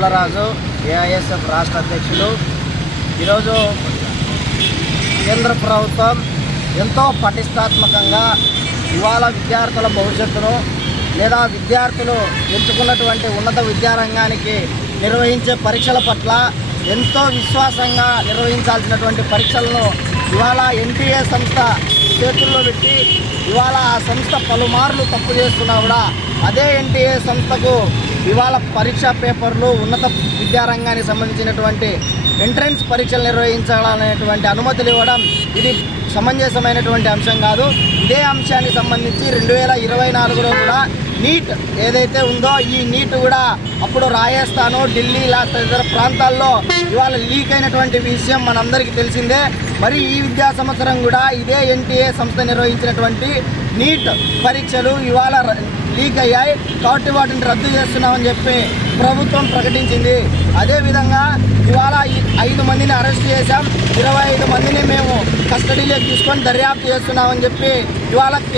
Appalaraju, AISF రాష్ట్ర అధ్యక్షులు. ఈరోజు కేంద్ర ప్రభుత్వం ఎంతో పటిష్టాత్మకంగా ఇవాళ విద్యార్థుల భవిష్యత్తును లేదా విద్యార్థులు ఎంచుకున్నటువంటి ఉన్నత విద్యారంగానికి నిర్వహించే పరీక్షల పట్ల ఎంతో విశ్వాసంగా నిర్వహించాల్సినటువంటి పరీక్షలను ఇవాళ ఎన్టీఏ సంస్థ చేతుల్లో పెట్టి ఇవాళ ఆ సంస్థ పలుమార్లు తప్పు చేస్తున్నా కూడా అదే ఎన్టీఏ సంస్థకు ఇవాళ పరీక్షా పేపర్లు ఉన్నత విద్యారంగానికి సంబంధించినటువంటి ఎంట్రన్స్ పరీక్షలు నిర్వహించాలనేటువంటి అనుమతులు ఇవ్వడం ఇది సమంజసమైనటువంటి అంశం కాదు. ఇదే అంశానికి సంబంధించి 2024లో కూడా నీట్ ఏదైతే ఉందో ఈ నీట్ కూడా అప్పుడు రాజస్థాన్, ఢిల్లీ ఇలా తదితర ప్రాంతాల్లో ఇవాళ లీక్ అయినటువంటి విషయం మనందరికీ తెలిసిందే. మరి ఈ విద్యా సంవత్సరం కూడా ఇదే ఎన్టీఏ సంస్థ నిర్వహించినటువంటి నీట్ పరీక్షలు ఇవాళ లీక్ అయ్యాయి కాబట్టి వాటిని రద్దు చేస్తున్నామని చెప్పి ప్రభుత్వం ప్రకటించింది. అదేవిధంగా ఇవాళ 5 మందిని అరెస్ట్ చేశాం, 25 మందిని మేము కస్టడీలోకి తీసుకొని దర్యాప్తు చేస్తున్నామని చెప్పి ఇవాళ